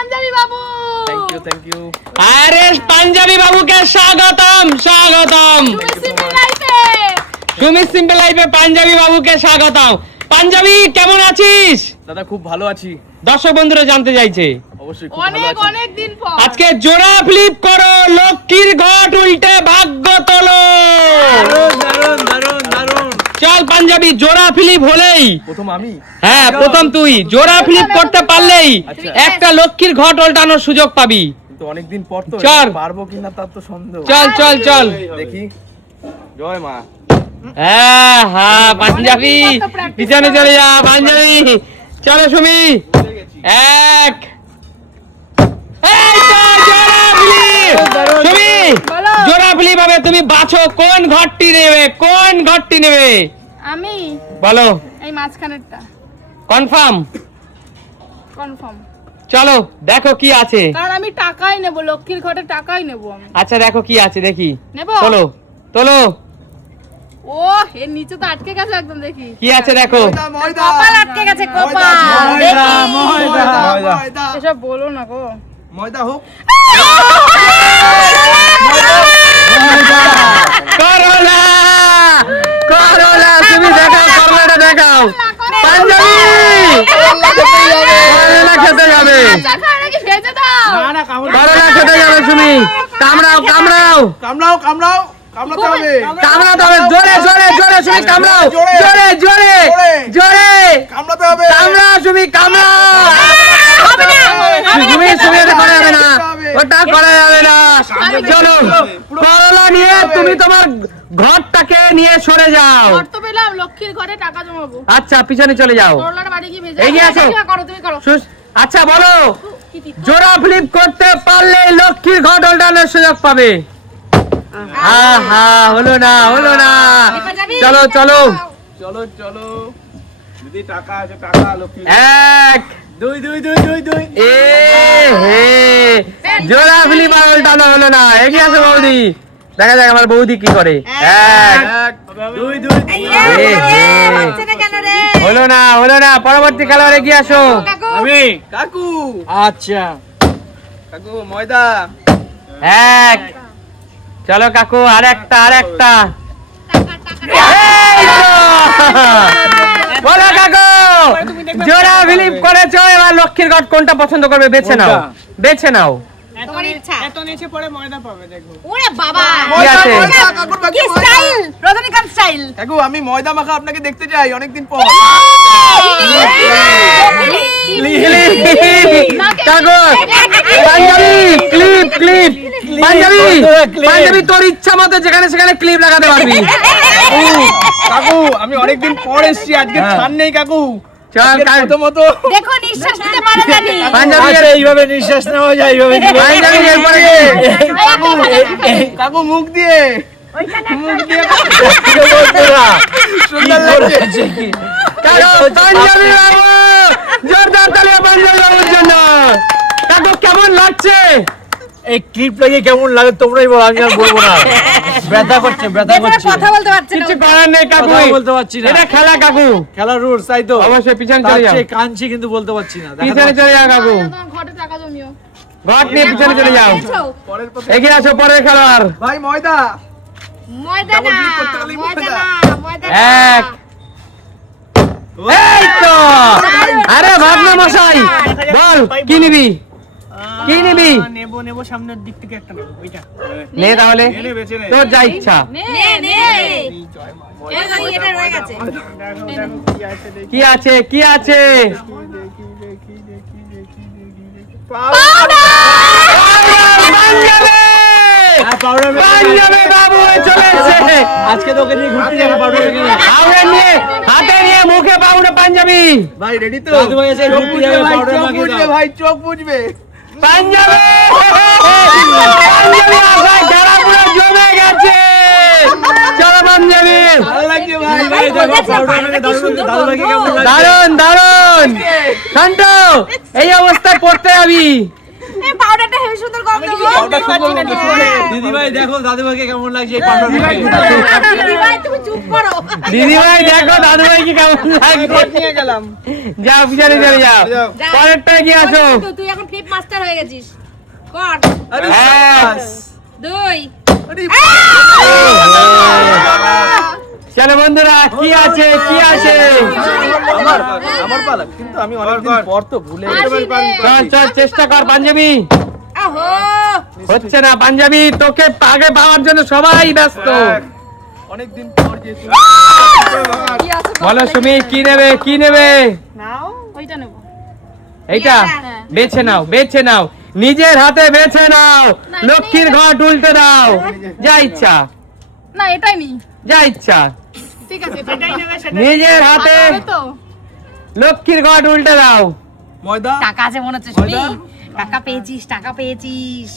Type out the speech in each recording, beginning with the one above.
Panjabi Babu. Thank you আরে পাঞ্জাবি বাবুকে স্বাগতম স্বাগতম। সুমিত সিম্পল লাইফে পাঞ্জাবি বাবুকে স্বাগতম। পাঞ্জাবি কেমন আছিস? দাদা খুব ভালো আছি। দর্শক বন্ধুরা জানতে চাইছে। অবশ্যই খুব ভালো আছি। অনেক দিন পর আজকে জোড়া ফ্লিপ করো, লক্ষ্মীর ঘট উল্টে ভাগ্য তোলো। দারুন। চল পাঞ্জাবি, জোড়া ফ্লিপ হলেই প্রথম আমি। হ্যাঁ প্রথম তুই। জোড়া ফ্লিপ করতে পারলেই আচ্ছা। একটা লক্ষ্মীর ঘট উল্টানোর সুযোগ পাবি। কিন্তু অনেকদিন পর তো চল। পারবো কিনা তার তো সন্দেহ। চল চল চল দেখি। জয় মা। হ্যাঁ হ্যাঁ পাঞ্জাবি পিছনে চলে যা পাঞ্জাবি। চলো সুমি। এক এই তো জোড়া ফ্লিপ। সুমি জোড়া ফ্লিপ হবে, তুমি বাছো কোন ঘরটি নেবে, কোন ঘরটি নেবে আমি বলো। এই মাঝখানেরটা কনফার্ম? কনফার্ম, চলো দেখো কি আছে। কারণ আমি টাকাই নেব, লক্ষ্মীর ঘটে টাকাই নেব আমি। আচ্ছা দেখো কি আছে দেখি। নেব? তোলো তোলো। ও এর নিচে তো আটকে গেছে একদম, দেখি কি আছে দেখো। কপাল আটকে গেছে, কপাল। ময়দা। এসব বলো না গো। ময়দা হোক। করোলা করোলা, তুমি দেখাও করোলাটা দেখাও। পাঞ্জাবি করোলা খেতে যাবে, আচ্ছা খাই নাকি ভেজে দাও। করোলা খেতে যাবে তুমি। কামড়াও কামড়াও কামড়াতে হবে। কামড়াতে হবে, জোরে জোরে জোরে তুমি কামড়াও, জোরে জোরে জোরে কামড়াতে হবে। কামড়াও তুমি কামড়াও। তুমি এটা করা যাবে না, ওটা করা যাবে না। চলো করোলা নিয়ে তুমি তোমার ঘরটাকে নিয়ে সরে যাও। ঘর তো পেলাম, লক্ষ্মীর ঘরে টাকা জমাবো। আচ্ছা পিছনে চলে যাও। করলার বাড়ি গিয়ে ভেজে এগিয়ে আসো। করো, তুমি করো। আচ্ছা বলো, কি কি? জোড়া ফ্লিপ করতে পারলে লক্ষ্মীর ঘট উল্টানোর সুযোগ পাবে। আহা হলো না হলো না। চলো চলো চলো। যদি টাকা আছে টাকা লক্ষ্মী। এক দুই। এ হে জোড়া ফ্লিপ আর উল্টানো হলো না। এগিয়ে আসো বৌদি, দেখা যাক আমার বৌদি কি করে। এক দুই। এ হে হলো না। পরবর্তী খেলোয়াড় এগিয়ে আসো। আমি কাকু। আচ্ছা কাকু ময়দা। এক চলো কাকু, আরেকটা এই তো। বলো কাকু, জোড়া ফ্লিপ করেছো, এবার লক্ষ্মীর ঘট কোনটা পছন্দ করবে বেছে নাও, বেছে নাও। তোমার ইচ্ছা। এত নিচে পড়ে ময়দা পাবে দেখো। ওরে বাবা, কি আছে? কি স্টাইল, রজনীকান্ত স্টাইল। কাকু আমি ময়দা মাখা আপনাকে দেখতে চাই অনেকদিন পর। কাকু পাঞ্জাবি ক্লিপ পাঞ্জাবি তোর ইচ্ছা মতো যেখানে সেখানে ক্লিপ লাগাতে পারবি। কাকু আমি অনেকদিন পর এসেছি, আজকে ছাড় নেই কাকু। চল প্রথমত দেখো নিঃশ্বাস নিতে পারে জানি। পাঞ্জাবি এইভাবে নিঃশ্বাস নেওয়া যায়, এইভাবে পাঞ্জাবি এরপরে কাকু মুখ দিয়ে সুন্দর লাগছে। কাকু পাঞ্জাবি বাবু, জোরদার তালি পাঞ্জাবি বাবুর জন্য। কাকু কেমন লাগছে? এই ক্লিপ লাগিয়ে কেমন লাগে তোমরাই বলো, আমি আর বলবো না। ব্যথা করছে কথা বলতে পারছে না। কিছু করার নেই কাকু, কথা বলতে পারছি না। এটা খেলা কাকু। খেলার রুলস তাই তো। অবশ্যই পিছনে চলে যাও, কাঁদছি কিন্তু বলতে পারছি না। পিছনে চলে যাও কাকু। তোমার ঘরে টাকা জমিও। ঘট নিয়ে পিছনে চলে যাও। পরের পথে এগিয়ে আসো পরের খেলোয়াড়। ভাই ময়দা। ময়দা Double না, click করতে গেলেই ময়দা ময়দা। না, ময়দা না। এক এই তো। আরে ভাবনা মশাই বল কি নিবি, কি নিবি? নেবো সামনের দিক থেকে একটা নেবো, ওইটা। নে তাহলে এনে বেছে নে। তোর যা ইচ্ছা। নে এটা রয়ে গেছে। কি আছে কি আছে? পাঞ্জাবি বাবু চলে এসেছে। আজকে তোকে নিয়ে ঘুরতে যাবো পাউডার কিনে। হাতে নিয়ে মুখে পাউডার পাঞ্জাবি। ভাই রেডি তো? দাদু ভাই এসে চোখ ঘুরতে বুঝবে যাবে, ভাই, powder চোখ মাখিয়ে বুঝবে দাও। ভাই, চোখ বুঝবে। পাঞ্জাবি আশায় খেলা পুরো জমে গেছে। চলো পাঞ্জাবি, ভালো লাগছে ভাই। ভাই দেখো পাউডার মেখে দাদু ভাইকে কেমন লাগছে? দারুন দারুন। শান্ত, এই অবস্থায় পড়তে যাবি। এই পাউডারটা হেভি সুন্দর গন্ধ গো। পাউডার সুন্দর গন্ধ, সুন্দর। দিদি ভাই দেখো দাদু ভাইকে কেমন লাগছে এই পাউডার মেখে? দিদি ভাই তুমি চুপ করো। দিদি ভাই দেখো দাদু ভাই কি কেমন লাগছে। নিয়ে গেলাম। যাও পিছনে চলে যাও, পরেরটা কি আসো। তুই এখন ফ্লিপ মাস্টার হয়ে গেছিস কর আরে এক। বাস। 2 আরে চলো বন্ধুরা, কি আছে কি আছে? আমার পালা, কিন্তু আমি অনেকদিন পর তো ভুলে গেছি। চল চল, চেষ্টা কর পাঞ্জাবি। আহো হচ্ছে না পাঞ্জাবি, তোকে আগে পাওয়ার জন্য সবাই ব্যস্ত। অনেকদিন পর যেহেতু কি আছে বলো সুমি, কি নেবে কি নেবে? নাও ওইটা নেব। এইটা বেছে নাও, বেছে নাও, নিজের হাতে বেছে নাও। লক্ষ্মীর ঘট উল্টে দাও, যা ইচ্ছা না এটাই নি। যা ইচ্ছা, ঠিক আছে এটাই নেবে সেটা। নিজের হাতে তো লক্ষ্মীর ঘট উল্টে দাও। ময়দা টাকা আছে মনে হচ্ছে শুনি টাকা পেয়েছিস টাকা পেয়েছিস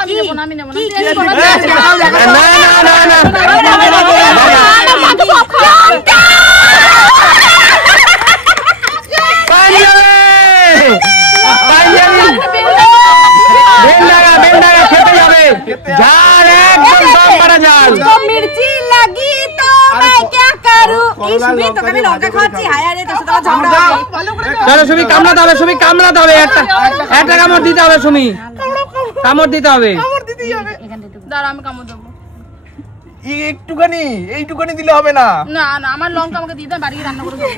আমি নেব না, আমি নেব না। কি, তুই কি, নেব না, কি, তুই কি, নেব না। না না না পাঞ্জাবি, পাঞ্জাবি, বেল লাগা খেতে যাবে। ঝাল একদম কম করা ঝাল। तो मिर्ची लगी तो मैं क्या करूं इस भी तो कभी लौका खाती हाय रे तो साला झगड़ा हो गई চলো সুমি, কামড়াতে হবে সুমি, কামড়াতে হবে। একটা কামড় দিতে হবে সুমি, কামড় দিতে হবে। দাঁড়া আমি কামড় দেবো। এইটুখানি দিলে হবে না। না না আমার লঙ্কা আমাকে দিয়ে দাও, বাড়ি গিয়ে রান্না করে দেবো।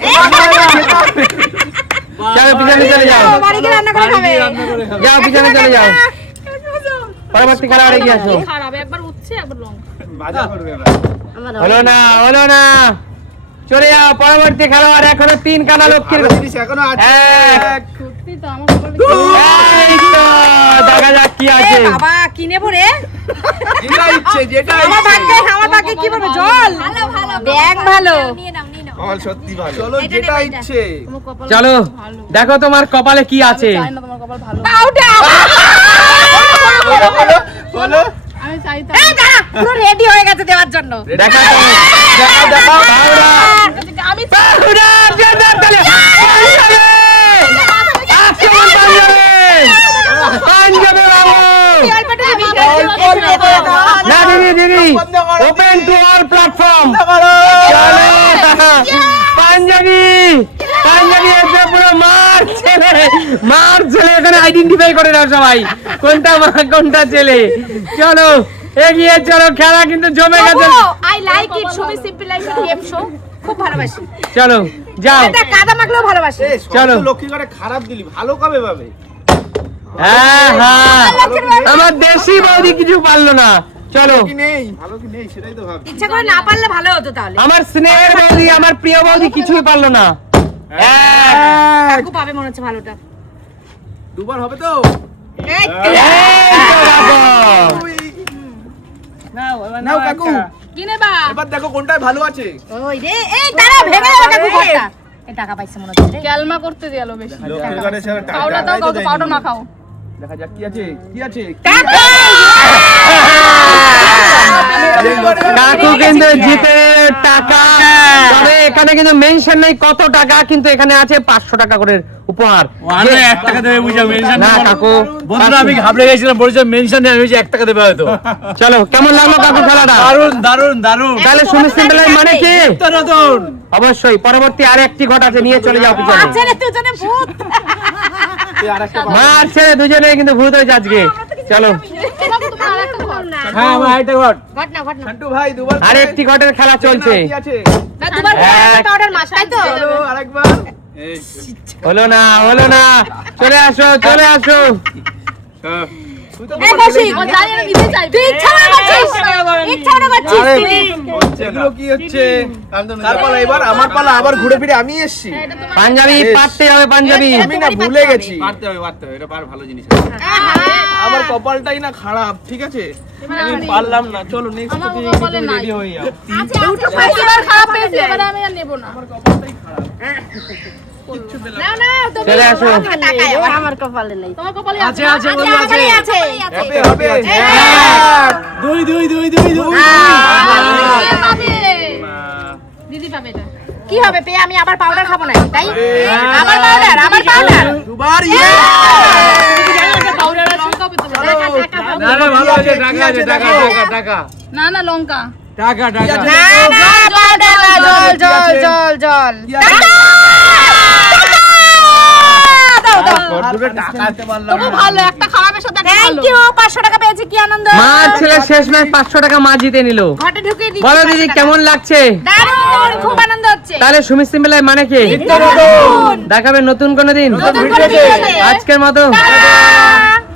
চলো পিছনে চলে যাও, বাড়ি গিয়ে রান্না করে খাবে যাও পিছনে চলে যাও। পরবর্তী খেলোয়াড়ে গিয়ে আসো। খারাপ, একবার উঠছে একবার লঙ্কা। হলো না হলো না, চলে যাও। পরবর্তী খেলোয়াড়, এখনো 3 কানা লক্ষ্মীর ঘট। এখনো আছে। এক। সত্যি তো আমার কপালে এই তো, দেখা যাক কি আছে। এ বাবা কি নেবো রে যেটা ইচ্ছে, যেটা আমার ভাগ্যে কি বলবো জল ভালো ভালো ব্যাগ ভালো কপাল সত্যি ভালো। চলো যেটা ইচ্ছে। তোমার কপাল চলো দেখো তোমার কপালে কি আছে। চাই না তোমার কপাল ভালো। পাউডার বলো আমি চাই তো এই দাঁড়া পুরো রেডি হয়ে গেছে দেওয়ার জন্য দেখা তো, দেখাও। আমি পাউডার, জোরদার তালি। পাঞ্জাবি! আক্রমণ পাঞ্জাবি! পাঞ্জাবি বাবু! না দিদি দিদি, ওপেন টু অল প্ল্যাটফর্ম। চলো পাঞ্জাবি, পাঞ্জাবি এসে পুরো মার ছেলে, মার ছেলে। এখানে আইডেন্টিফাই করে নাও সবাই, কোনটা মা কোনটা ছেলে। চলো এগিয়ে চলো, খেলা কিন্তু জমে গেছে। I like it Sumi simple life game show খুব ভালোবাসি চলো যাও, এটা কাদা মাখলেও ভালোবাসি চলো। লক্ষ্মী করে খারাপ দিলি, ভালো কবে পাবে? হ্যাঁ হ্যাঁ, আমার দেশি বৌদি কিছু পারলো না। চলো, কি নেই, ভালো কি নেই সেটাই তো ভাবছি। ইচ্ছা করে না পারলে ভালো হতো তাহলে আমার স্নেহের বৌদি, আমার প্রিয় বৌদি কিছুই পারলো না। এক। কাকু পাবে মনে হচ্ছে ভালোটা দুবার হবে তো? এই তো। এই তো দেখো। নাও কাকু, কি নেবা? এবার দেখো কোনটায় ভালো আছে। ওই রে এই দাঁড়া ভেঙে যাবে কাকু ঘরটা এই টাকা পাইছে মনে হচ্ছে রে ক্যালমা করতে দিয়ালো বেশি। লক্ষ্মীর ঘরে সে টাকা পাউডার দাও, কাউকে পাউডার না খাও। দেখা যাক কি আছে, কি আছে। কাকু কিন্তু জিতে টাকা, তবে এখানে কিন্তু মেনশন নেই কত টাকা, কিন্তু এখানে আছে 500 টাকা করে উপহার। ওয়ানে 1 টাকা দেবে বুঝা মেনশন না কাকু, বন্ধুরা আমি ঘাবড়ে গেছিলাম, বলেছিলাম মেনশন নেই, আমি বলছি 1 টাকা দেবে হয়তো। চলো কেমন লাগলো কাকু খেলাটা? দারুন দারুন দারুন, তাহলে সুমি সিম্পল লাইফ মানে কি? দারুন। অবশ্যই পরবর্তী আর একটি ঘট আছে, নিয়ে চলে যাও পিছনে। আছে রে তুই জনে ভূত মার ছেড়ে দুজনে কিন্তু ভূত হয়েছে আজকে। চলো তোমার আরেকটা ঘর। হ্যাঁ আমার আইটা ঘট ঘটনা ঘটনা শান্টু ভাই দুবার আর একটি ঘটের খেলা চলছে। কি আছে? না তোমার এক। পাউডার মাছ তাই তো চলো আরেকবার। হলো না হলো না, চলে আসো চলে আসো। এই কৌশিক ও জানি না, নিজে চাইবে। তুই ইচ্ছা করে করছিস ইচ্ছা করে করছিস আরে, তুই এগুলো কি হচ্ছে? কার পালা এবার? আমার পালা, আবার ঘুরে ফিরে আমি এসেছি। এটা তোমার পাঞ্জাবি পারতে হবে, পাঞ্জাবি। আমি না ভুলে গেছি। পারতে হবে এটা বার ভালো জিনিস আমার কপালটাই না খারাপ, ঠিক আছে? আমি পারলাম না। চলো নেক্সট আমার প্রতিযোগিতা কপালে নাই। রেডি হয়ে যাও। এবার খারাপ পেয়েছি, এবারে আমি আর নেব না। না না তো চলে আসো। টাকায় আমার কপালে নাই তোমার কপালে আছে আছে বন্ধু আছে। আছে হবে হবে। দুই দুই দুই দুই দুই দিদি পাবে এটা। কি হবে পেয়ে আমি আবার পাউডার খাবো না তাই আমার পাউডার দুবার ইয়ে। পাউডার আর লঙ্কা পেতে পারে। না না ভালো আছে, টাকা আছে, টাকা টাকা টাকা না না লঙ্কা। টাকা টাকা না না পাউডার না জল জল জল জল কি আছে? দাও দাও দুটো টাকা দিতে পারলাম তবু ভালো, একটা খারাপের সাথে একটা থ্যাংক ভালো। ইউ 500 টাকা পেয়েছি কি আনন্দ মা ছেলে শেষ ম্যাচ 500 টাকা মা জিতে নিল। ঘটে ঢুকিয়ে দিচ্ছি বলো দিদি 500 টাকা। কেমন লাগছে? দারুণ খুব আনন্দ হচ্ছে তাহলে সুমি সিম্পলের মানে কি? দারুণ। দেখাবে নতুন কোনো দিন। নতুন করে ভিডিওতে। আজকের মতো টাটা।